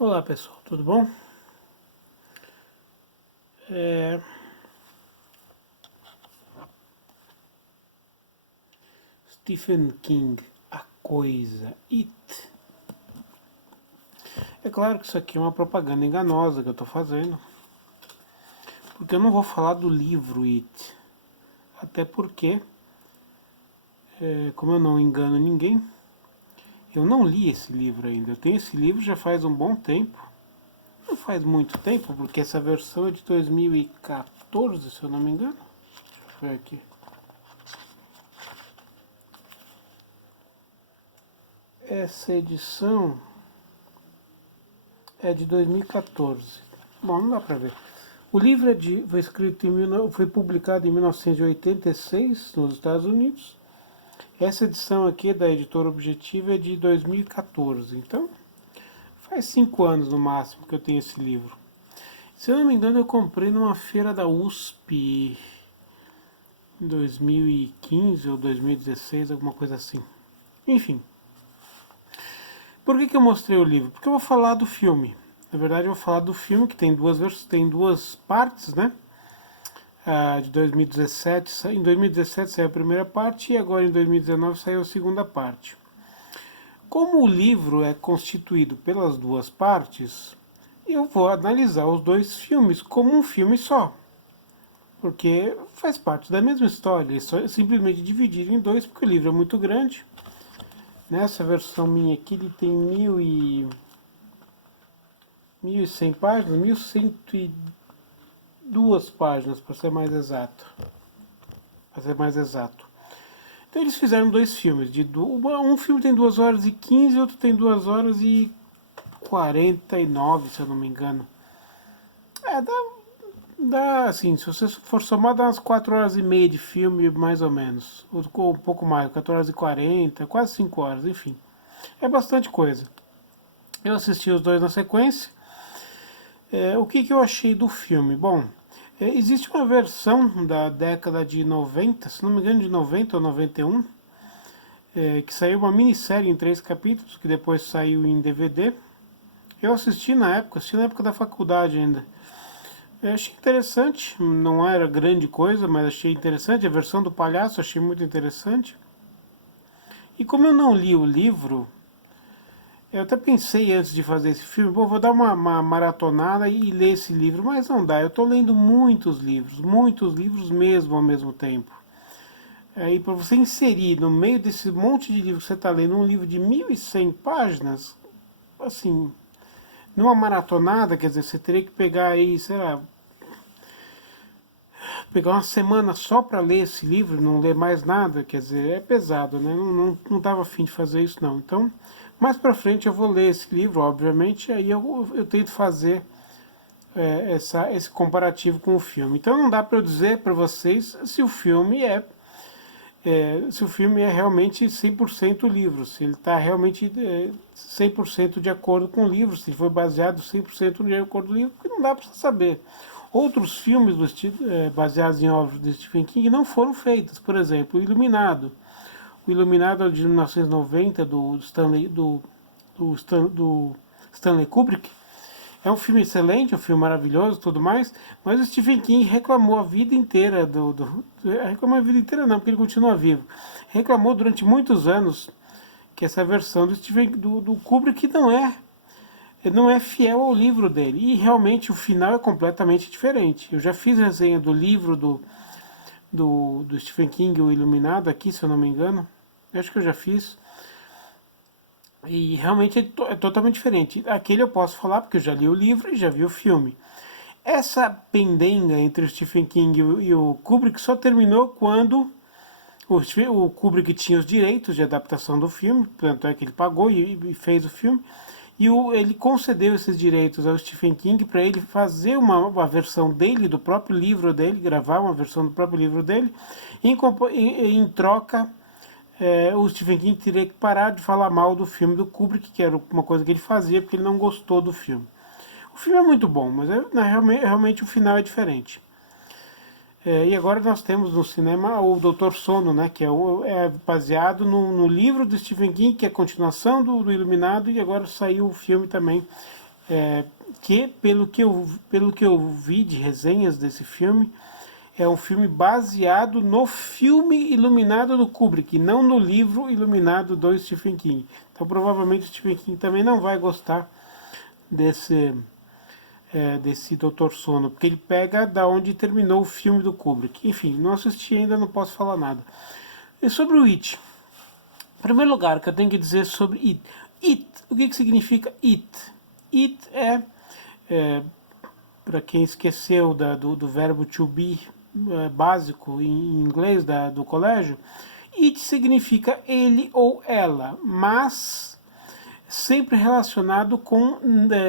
Olá pessoal, tudo bom? É, Stephen King, A Coisa, It. É claro que isso aqui é uma propaganda enganosa que eu estou fazendo, porque eu não vou falar do livro It. Até porque, como eu não engano ninguém, eu não li esse livro ainda. Eu tenho esse livro já faz um bom tempo. Não faz muito tempo, porque essa versão é de 2014, se eu não me engano. Deixa eu ver aqui. Essa edição é de 2014. Bom, não dá pra ver. O livro foi escrito foi publicado em 1986 nos Estados Unidos. Essa edição aqui da editora Objetiva é de 2014. Então, faz 5 anos no máximo que eu tenho esse livro. Se eu não me engano, eu comprei numa feira da USP em 2015 ou 2016, alguma coisa assim. Enfim. Por que eu mostrei o livro? Porque eu vou falar do filme. Na verdade, eu vou falar do filme que tem duas partes, né? De 2017. Em 2017 saiu a primeira parte e agora em 2019 saiu a segunda parte. Como o livro é constituído pelas duas partes, eu vou analisar os dois filmes como um filme só. Porque faz parte da mesma história, eles só simplesmente dividiram em dois porque o livro é muito grande. Nessa versão minha aqui ele tem 1.100 páginas, 1.102 páginas para ser mais exato. Então eles fizeram dois filmes. Um filme tem 2 horas e 15 e outro tem 2 horas e 49, se eu não me engano. Dá assim, se você for somar, dá umas 4 horas e meia de filme, mais ou menos. Ou um pouco mais, 4 horas e 40, quase 5 horas, enfim. É bastante coisa. Eu assisti os dois na sequência. O que eu achei do filme? Bom, existe uma versão da década de 90, se não me engano de 90 ou 91, que saiu uma minissérie em 3 capítulos, que depois saiu em DVD. Eu assisti na época da faculdade ainda. Eu achei interessante, não era grande coisa, mas achei interessante. A versão do palhaço achei muito interessante. E como eu não li o livro, eu até pensei antes de fazer esse filme, vou dar uma maratonada e ler esse livro, mas não dá. Eu estou lendo muitos livros mesmo ao mesmo tempo. Aí para você inserir no meio desse monte de livros que você está lendo um livro de 1.100 páginas, assim, numa maratonada, quer dizer, você teria que pegar aí, sei lá, pegar uma semana só para ler esse livro, não ler mais nada, quer dizer, é pesado, né? Não tava afim de fazer isso não. Então, mais para frente eu vou ler esse livro, obviamente, aí eu tento fazer esse comparativo com o filme. Então não dá para eu dizer para vocês se o filme é realmente 100% livro, se ele está realmente 100% de acordo com o livro, se ele foi baseado 100% de acordo com o livro, porque não dá para saber. Outros filmes baseados em obras de Stephen King não foram feitos, por exemplo, o Iluminado. O Iluminado é de 1990 do Stanley Kubrick. É um filme excelente, um filme maravilhoso, tudo mais, mas o Stephen King reclamou a vida inteira reclamou a vida inteira não, porque ele continua vivo. Reclamou durante muitos anos que essa versão do Kubrick não é fiel ao livro dele. E realmente o final é completamente diferente. Eu já fiz resenha do livro do Stephen King, O Iluminado, aqui, se eu não me engano. Eu acho que eu já fiz. E realmente é totalmente diferente. Aquele eu posso falar porque eu já li o livro e já vi o filme. Essa pendenga entre o Stephen King e o Kubrick só terminou quando o Kubrick tinha os direitos de adaptação do filme, tanto é que ele pagou e fez o filme. E ele concedeu esses direitos ao Stephen King para ele fazer uma versão dele, do próprio livro dele, gravar uma versão do próprio livro dele. Em troca, o Stephen King teria que parar de falar mal do filme do Kubrick, que era uma coisa que ele fazia porque ele não gostou do filme. O filme é muito bom, mas realmente o final é diferente. E agora nós temos no cinema o Doutor Sono, né, que é baseado no livro do Stephen King, que é a continuação do Iluminado, e agora saiu o filme também que pelo que eu vi de resenhas desse filme, é um filme baseado no filme Iluminado do Kubrick, não no livro Iluminado do Stephen King. Então provavelmente o Stephen King também não vai gostar desse Doutor Sono, porque ele pega da onde terminou o filme do Kubrick. Enfim, não assisti ainda, não posso falar nada. E sobre o It. Em primeiro lugar, que eu tenho que dizer sobre It. It, o que significa It? It para quem esqueceu do verbo to be básico em inglês do colégio, it significa ele ou ela, mas sempre relacionado com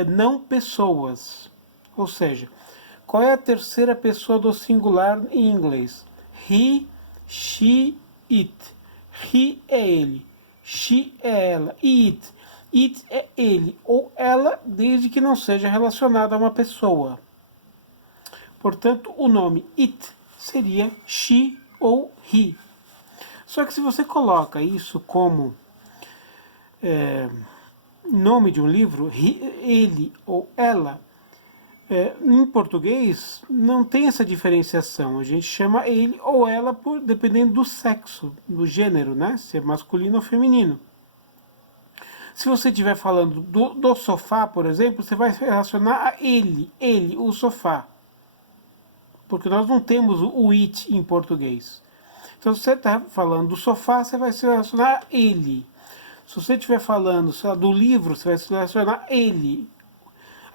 não pessoas. Ou seja, qual é a terceira pessoa do singular em inglês? He, she, it. He é ele, she é ela, e it é ele ou ela, desde que não seja relacionado a uma pessoa. Portanto, o nome it seria she ou he. Só que se você coloca isso como nome de um livro, ele ou ela, em português não tem essa diferenciação. A gente chama ele ou ela dependendo do sexo, do gênero, né? Se é masculino ou feminino. Se você estiver falando do sofá, por exemplo, você vai relacionar a ele, o sofá. Porque nós não temos o it em português. Então, se você está falando do sofá, você vai se relacionar a ele. Se você estiver falando do livro, você vai se relacionar a ele.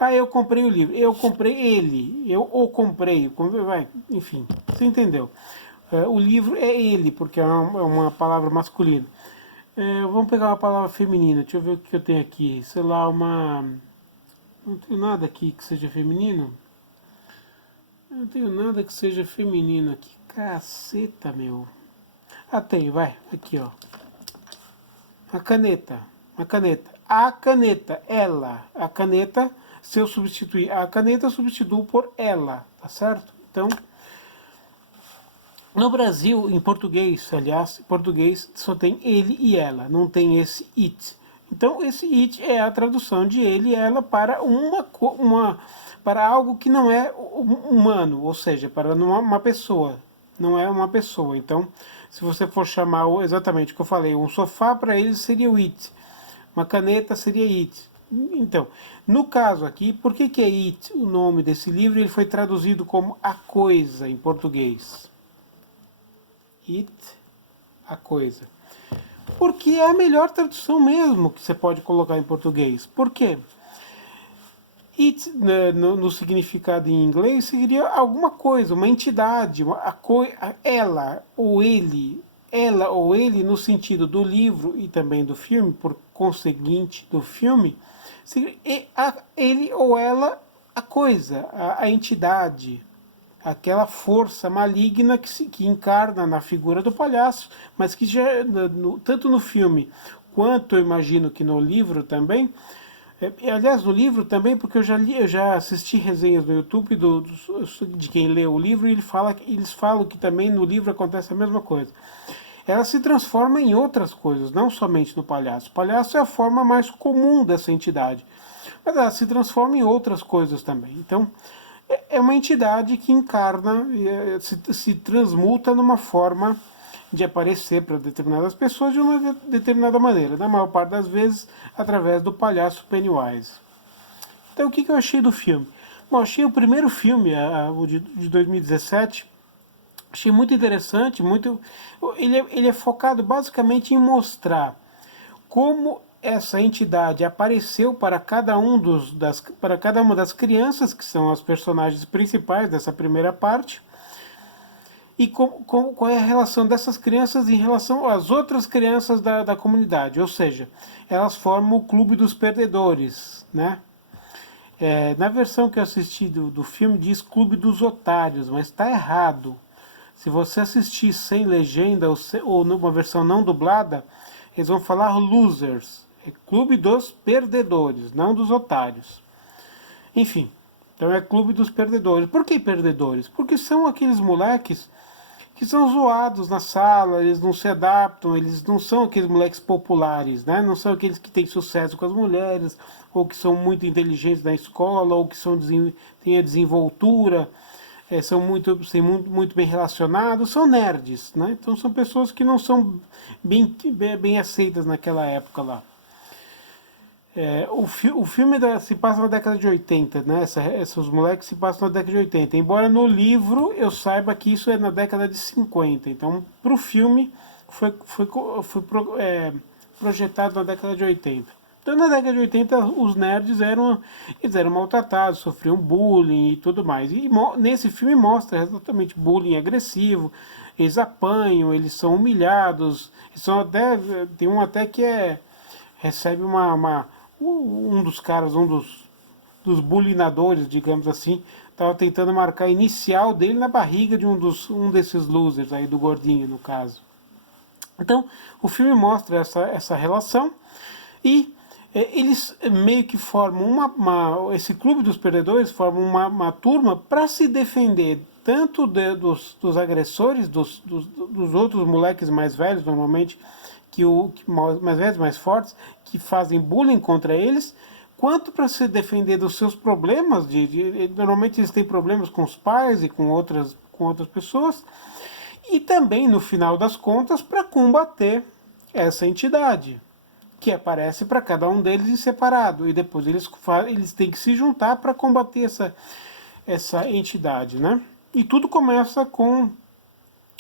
Ah, eu comprei o livro. Eu comprei ele. Eu o comprei. Enfim, você entendeu. O livro é ele, porque é uma palavra masculina. Vamos pegar uma palavra feminina. Deixa eu ver o que eu tenho aqui. Sei lá, não tenho nada aqui que seja feminino. Não tenho nada que seja feminino aqui. Caceta, meu. Ah, tenho, vai. Aqui, ó. A caneta. A caneta. Ela. A caneta, se eu substituir a caneta, eu substituo por ela. Tá certo? Então, no Brasil, em português, aliás, em português só tem ele e ela. Não tem esse it. Então, esse it é a tradução de ele e ela para para algo que não é humano, ou seja, para uma pessoa. Não é uma pessoa. Então, se você for chamar exatamente o que eu falei, um sofá para ele seria o it. Uma caneta seria it. Então, no caso aqui, por que é it o nome desse livro? Ele foi traduzido como a coisa em português. It, a coisa. Porque é a melhor tradução mesmo que você pode colocar em português. Por quê? It, no significado em inglês, seria alguma coisa, uma entidade, ela ou ele, no sentido do livro e também do filme, por conseguinte do filme, seria ele ou ela, a coisa, a entidade, aquela força maligna que encarna na figura do palhaço, mas que já, tanto no filme quanto eu imagino que no livro também, aliás, no livro também, porque eu já assisti resenhas no YouTube de quem lê o livro, e eles falam que também no livro acontece a mesma coisa. Ela se transforma em outras coisas, não somente no palhaço. O palhaço é a forma mais comum dessa entidade, mas ela se transforma em outras coisas também. Então, é uma entidade que encarna, se transmuta numa forma de aparecer para determinadas pessoas de uma determinada maneira, na maior parte das vezes através do palhaço Pennywise. Então, o que eu achei do filme? Bom, achei o primeiro filme, o de 2017, achei muito interessante, ele é focado basicamente em mostrar como essa entidade apareceu para cada uma das crianças, que são as personagens principais dessa primeira parte, e qual é a relação dessas crianças em relação às outras crianças da comunidade. Ou seja, elas formam o clube dos perdedores, né? Na versão que eu assisti do filme diz clube dos otários, mas está errado. Se você assistir sem legenda ou numa versão não dublada, eles vão falar losers. É clube dos perdedores, não dos otários. Enfim, então é clube dos perdedores. Por que perdedores? Porque são aqueles moleques que são zoados na sala, eles não se adaptam, eles não são aqueles moleques populares, né? Não são aqueles que têm sucesso com as mulheres, ou que são muito inteligentes na escola, ou que têm a desenvoltura, são muito bem relacionados, são nerds, né? Então são pessoas que não são bem aceitas naquela época lá. O filme se passa na década de 80, né? Esses moleques se passam na década de 80. Embora no livro eu saiba que isso é na década de 50. Então, para o filme, foi projetado na década de 80. Então, na década de 80, os nerds eram maltratados, sofriam bullying e tudo mais. E nesse filme mostra exatamente bullying agressivo. Eles apanham, eles são humilhados. Tem um até que recebe um dos caras, dos bulinadores, digamos assim, estava tentando marcar a inicial dele na barriga de um desses losers aí, do gordinho, no caso. Então, o filme mostra essa relação e eles meio que formam esse clube dos perdedores forma uma turma para se defender tanto dos agressores, dos outros moleques mais velhos, normalmente, mais velhos, mais fortes, que fazem bullying contra eles, quanto para se defender dos seus problemas. Normalmente eles têm problemas com os pais e com outras pessoas, e também, no final das contas, para combater essa entidade, que aparece para cada um deles em separado, e depois eles têm que se juntar para combater essa entidade, né? E tudo começa com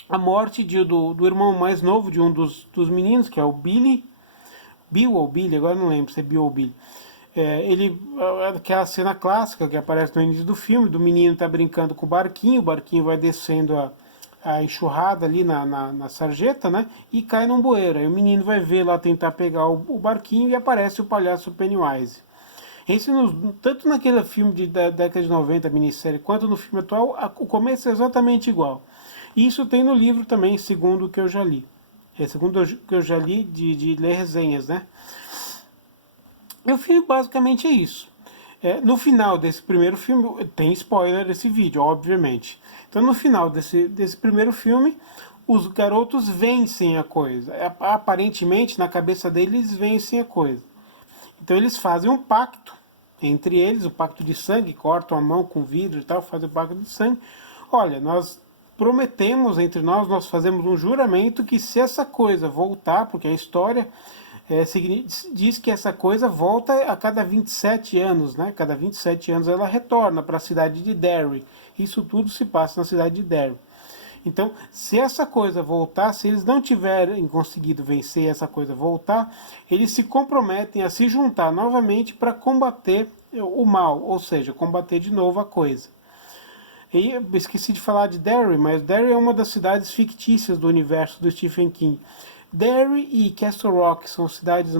a morte do irmão mais novo de um dos meninos, que é o Billy. Bill ou Billy, agora não lembro se é Bill ou Billy. Aquela cena clássica que aparece no início do filme, do menino tá brincando com o barquinho vai descendo a enxurrada ali na sarjeta, né? E cai num bueiro. Aí o menino vai ver lá tentar pegar o barquinho e aparece o palhaço Pennywise. Tanto naquele filme da década de 90, minissérie, quanto no filme atual, o começo é exatamente igual. E isso tem no livro também, segundo o que eu já li. Segundo o que eu já li de ler resenhas, né? E o filme basicamente é isso. No final desse primeiro filme, tem spoiler desse vídeo, obviamente. Então no final desse primeiro filme, os garotos vencem a coisa. Aparentemente, na cabeça deles, vencem a coisa. Então eles fazem um pacto entre eles, o pacto de sangue, cortam a mão com vidro e tal, fazem o pacto de sangue. Olha, nós prometemos entre nós fazemos um juramento que se essa coisa voltar, porque a história diz que essa coisa volta a cada 27 anos, né? Cada 27 anos ela retorna para a cidade de Derry. Isso tudo se passa na cidade de Derry. Então, se essa coisa voltar, se eles não tiverem conseguido vencer essa coisa voltar, eles se comprometem a se juntar novamente para combater o mal, ou seja, combater de novo a coisa. E eu esqueci de falar de Derry, mas Derry é uma das cidades fictícias do universo do Stephen King. Derry e Castle Rock são cidades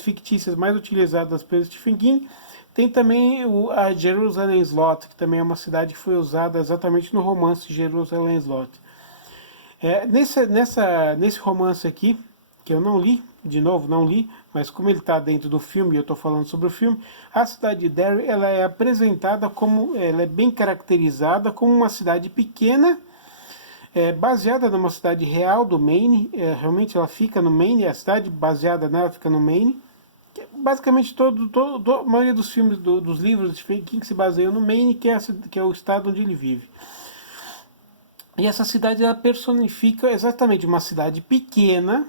fictícias mais utilizadas pelo Stephen King. Tem também a Jerusalem Slot, que também é uma cidade que foi usada exatamente no romance Jerusalem Slot. Nesse romance aqui, que eu não li, de novo, não li, mas como ele está dentro do filme e eu estou falando sobre o filme, a cidade de Derry ela é apresentada ela é bem caracterizada como uma cidade pequena, baseada numa cidade real do Maine. Realmente ela fica no Maine, a cidade baseada nela fica no Maine. Basicamente a maioria dos filmes, dos livros de Stephen King se baseiam no Maine, que é o estado onde ele vive. E essa cidade ela personifica exatamente uma cidade pequena,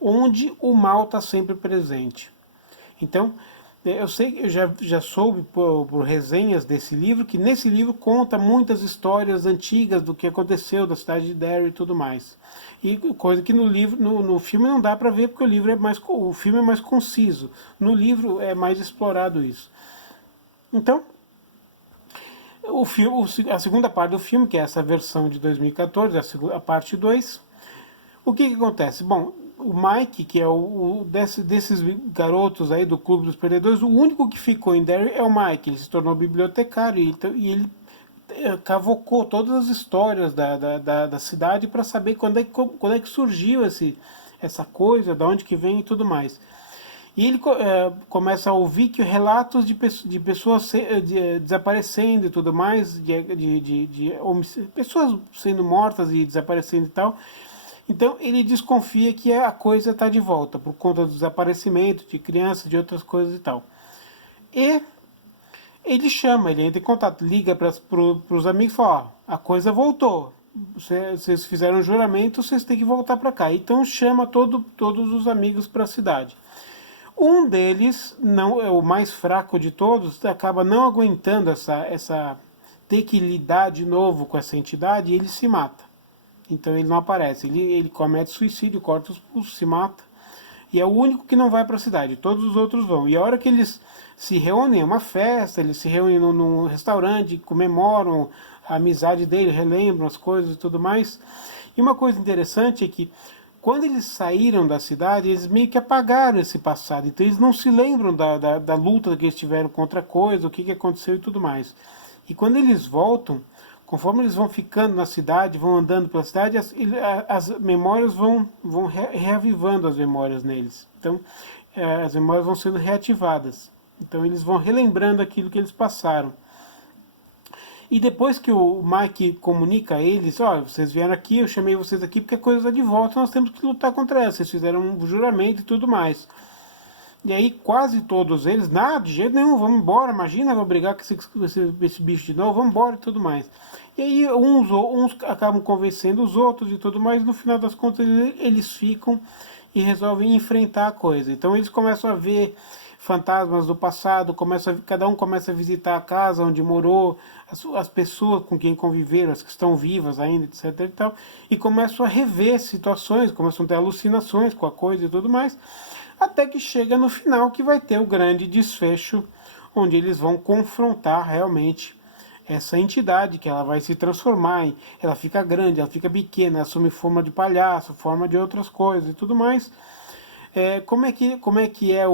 onde o mal está sempre presente. Então, eu já soube por resenhas desse livro, que nesse livro conta muitas histórias antigas do que aconteceu da cidade de Derry e tudo mais. E coisa que no filme não dá para ver, porque o filme é mais conciso. No livro é mais explorado isso. Então, a segunda parte do filme, que é essa versão de 2014, a parte 2, o que acontece? Bom, o Mike, que é desses garotos aí do Clube dos Perdedores, o único que ficou em Derry é o Mike. Ele se tornou bibliotecário e ele cavocou todas as histórias da cidade para saber quando é que surgiu essa coisa, de onde que vem e tudo mais. E ele começa a ouvir que relatos de pessoas desaparecendo e tudo mais, pessoas sendo mortas e desaparecendo e tal. Então ele desconfia que a coisa está de volta, por conta do desaparecimento de crianças, de outras coisas e tal. E ele chama, ele entra em contato, liga para os amigos e fala, ó, a coisa voltou. Vocês fizeram um juramento, vocês têm que voltar para cá. Então chama todos os amigos para a cidade. Um deles, não é o mais fraco de todos, acaba não aguentando ter que lidar de novo com essa entidade e ele se mata. Então ele não aparece, ele comete suicídio, corta os pulsos, se mata. E é o único que não vai para a cidade, todos os outros vão. E a hora que eles se reúnem, é uma festa, eles se reúnem num restaurante, comemoram a amizade dele, relembram as coisas e tudo mais. E uma coisa interessante é que quando eles saíram da cidade, eles meio que apagaram esse passado. Então eles não se lembram da luta que eles tiveram contra a coisa, o que aconteceu e tudo mais. E quando eles voltam, conforme eles vão ficando na cidade, vão andando pela cidade, as memórias vão reavivando as memórias neles. Então, as memórias vão sendo reativadas. Então, eles vão relembrando aquilo que eles passaram. E depois que o Mike comunica a eles, ó, vocês vieram aqui, eu chamei vocês aqui porque a coisa está de volta, nós temos que lutar contra ela. Vocês fizeram um juramento e tudo mais. E aí quase todos eles, nada, de jeito nenhum, vamos embora, imagina, vou brigar com esse bicho de novo, vamos embora e tudo mais. E aí uns acabam convencendo os outros e tudo mais, no final das contas eles ficam e resolvem enfrentar a coisa. Então eles começam a ver fantasmas do passado, cada um começa a visitar a casa onde morou, as pessoas com quem conviveram, as que estão vivas ainda, etc. E começam a rever situações, começam a ter alucinações com a coisa e tudo mais. Até que chega no final que vai ter o grande desfecho, onde eles vão confrontar realmente essa entidade, que ela vai se transformar, ela fica grande, ela fica pequena, assume forma de palhaço, forma de outras coisas e tudo mais. Como é que é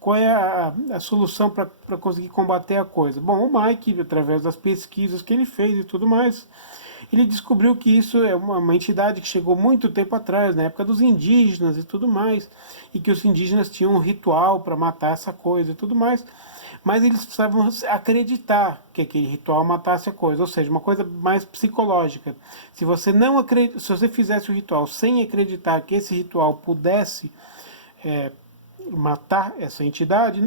qual é a solução para conseguir combater a coisa? Bom, o Mike, através das pesquisas que ele fez e tudo mais, ele descobriu que isso é uma entidade que chegou muito tempo atrás, na época dos indígenas e tudo mais, e que os indígenas tinham um ritual para matar essa coisa e tudo mais, mas eles precisavam acreditar que aquele ritual matasse a coisa, ou seja, uma coisa mais psicológica. Se você se você fizesse o ritual sem acreditar que esse ritual pudesse matar essa entidade,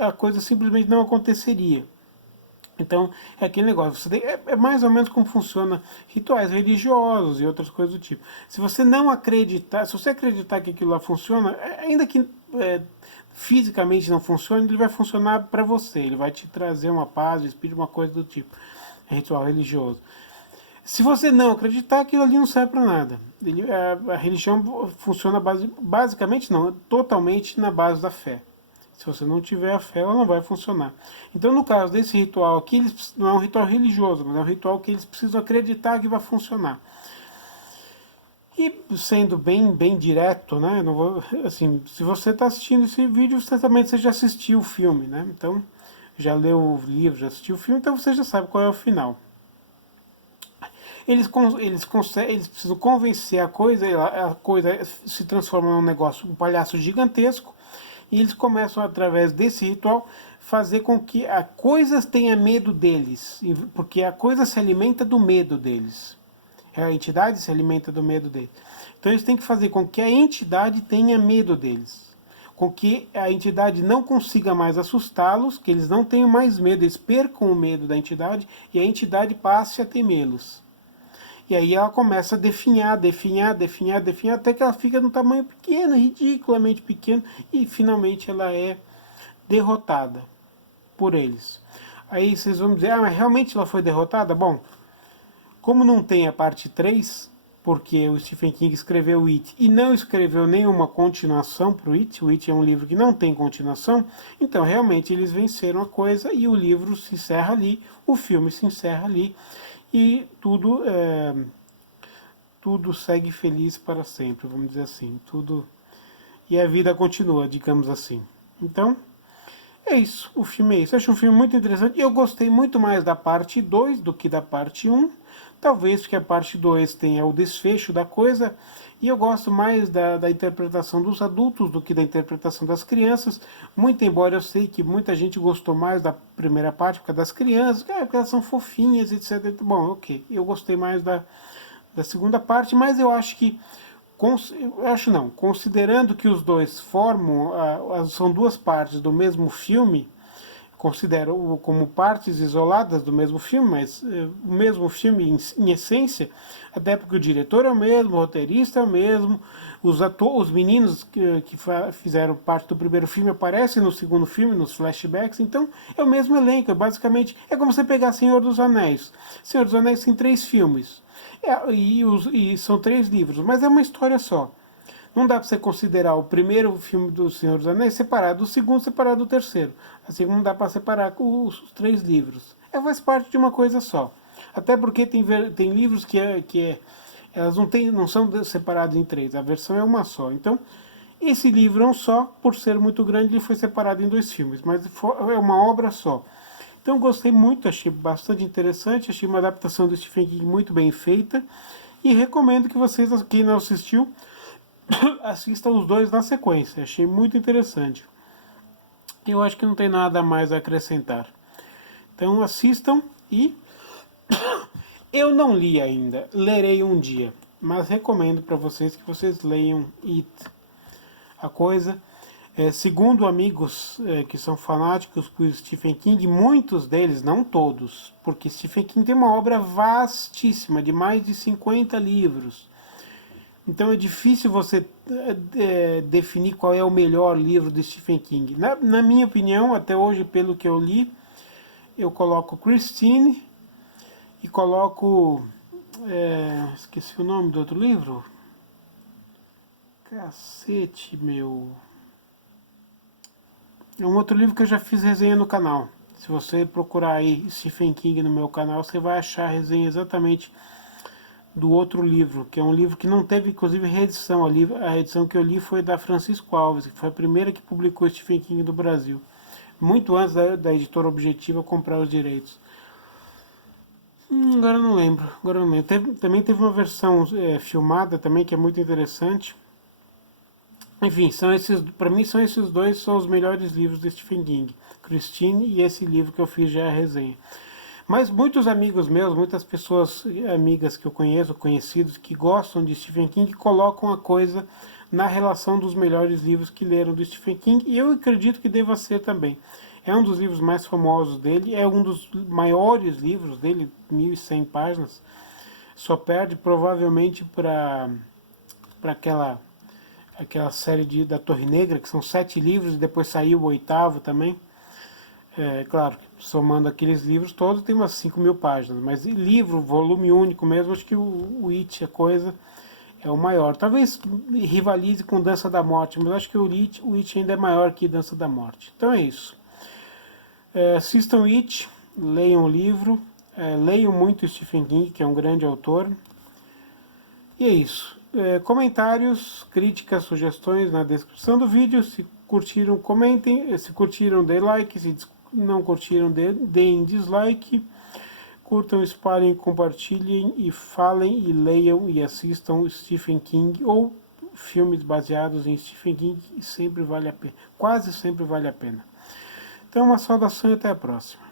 a coisa simplesmente não aconteceria. Então, é aquele negócio, é mais ou menos como funciona rituais religiosos e outras coisas do tipo. Se você não acreditar, se você acreditar que aquilo lá funciona, ainda que fisicamente não funcione, ele vai funcionar para você, ele vai te trazer uma paz, um espírito, uma coisa do tipo, ritual religioso. Se você não acreditar, aquilo ali não serve para nada. A religião funciona basicamente, não, totalmente na base da fé. Se você não tiver a fé, ela não vai funcionar. Então, no caso desse ritual aqui, não é um ritual religioso, mas é um ritual que eles precisam acreditar que vai funcionar. E sendo bem direto, né? Não vou, assim, se você está assistindo esse vídeo, certamente você já assistiu o filme, né? Então, já leu o livro, já assistiu o filme, então você já sabe qual é o final. Eles precisam convencer a coisa se transforma num negócio, um palhaço gigantesco, e eles começam, através desse ritual, fazer com que a coisa tenha medo deles, porque a coisa se alimenta do medo deles. A entidade se alimenta do medo deles. Então eles têm que fazer com que a entidade tenha medo deles, com que a entidade não consiga mais assustá-los, que eles não tenham mais medo, eles percam o medo da entidade e a entidade passe a temê-los. E aí ela começa a definhar, até que ela fica num tamanho pequeno, ridiculamente pequeno, e finalmente ela é derrotada por eles. Aí vocês vão dizer, mas realmente ela foi derrotada? Bom, como não tem a parte 3, porque o Stephen King escreveu o It e não escreveu nenhuma continuação para o It é um livro que não tem continuação, então realmente eles venceram a coisa e o livro se encerra ali, o filme se encerra ali, e tudo segue feliz para sempre, vamos dizer assim, e a vida continua, digamos assim. Então, é isso, o filme é isso. Eu acho um filme muito interessante, e eu gostei muito mais da parte 2 do que da parte 1, Talvez porque a parte 2 tenha o desfecho da coisa, e eu gosto mais da interpretação dos adultos do que da interpretação das crianças, muito embora eu sei que muita gente gostou mais da primeira parte por causa das crianças, porque elas são fofinhas, etc. Bom, ok, eu gostei mais da segunda parte, mas eu acho que, acho não, considerando que os dois formam, são duas partes do mesmo filme, considero como partes isoladas do mesmo filme, mas o mesmo filme em essência, até porque o diretor é o mesmo, o roteirista é o mesmo, os meninos que fizeram parte do primeiro filme aparecem no segundo filme, nos flashbacks, então é o mesmo elenco, basicamente é como você pegar Senhor dos Anéis. Senhor dos Anéis tem 3 filmes, e são 3 livros, mas é uma história só. Não dá para você considerar o primeiro filme do Senhor dos Anéis separado do segundo, separado do terceiro. Assim não dá para separar os 3 livros. Faz parte de uma coisa só. Até porque tem livros elas não são separados em 3. A versão é uma só. Então, esse livro é um só, por ser muito grande, ele foi separado em 2 filmes. Mas é uma obra só. Então, gostei muito, achei bastante interessante. Achei uma adaptação do Stephen King muito bem feita. E recomendo que vocês, quem não assistiu, assistam os 2 na sequência. Achei muito interessante. Eu acho que não tem nada mais a acrescentar. Então assistam e eu não li ainda, lerei um dia, mas recomendo para vocês que vocês leiam It. A coisa, segundo amigos que são fanáticos por Stephen King, muitos deles, não todos, porque Stephen King tem uma obra vastíssima, de mais de 50 livros. Então é difícil você definir qual é o melhor livro de Stephen King. Na minha opinião, até hoje, pelo que eu li, eu coloco Christine e coloco... esqueci o nome do outro livro. Cacete, meu... É um outro livro que eu já fiz resenha no canal. Se você procurar aí Stephen King no meu canal, você vai achar a resenha exatamente do outro livro, que é um livro que não teve, inclusive, reedição. A reedição que eu li foi da Francisco Alves, que foi a primeira que publicou Stephen King do Brasil. Muito antes da editora Objetiva comprar os direitos. Agora eu não lembro. Também teve uma versão filmada também, que é muito interessante. Enfim, para mim são esses 2 são os melhores livros de Stephen King. Christine e esse livro que eu fiz já a resenha. Mas muitos amigos meus, muitas pessoas, amigas que eu conheço, conhecidos, que gostam de Stephen King, colocam a coisa na relação dos melhores livros que leram do Stephen King, e eu acredito que deva ser também. É um dos livros mais famosos dele, é um dos maiores livros dele, 1.100 páginas. Só perde provavelmente para aquela série da Torre Negra, que são 7 livros, e depois saiu o 8º também. Claro, somando aqueles livros todos, tem umas 5.000 páginas, mas livro, volume único mesmo, acho que o It, a coisa, é o maior. Talvez rivalize com Dança da Morte, mas acho que o It ainda é maior que Dança da Morte. Então é isso. Assistam It, leiam o livro, leiam muito Stephen King, que é um grande autor. E é isso. Comentários, críticas, sugestões na descrição do vídeo. Se curtiram, comentem. Se curtiram, dê like. Se não curtiram, deem dislike. Curtam, espalhem, compartilhem e falem e leiam e assistam Stephen King ou filmes baseados em Stephen King, sempre vale a pena. Quase sempre vale a pena. Então, uma saudação e até a próxima.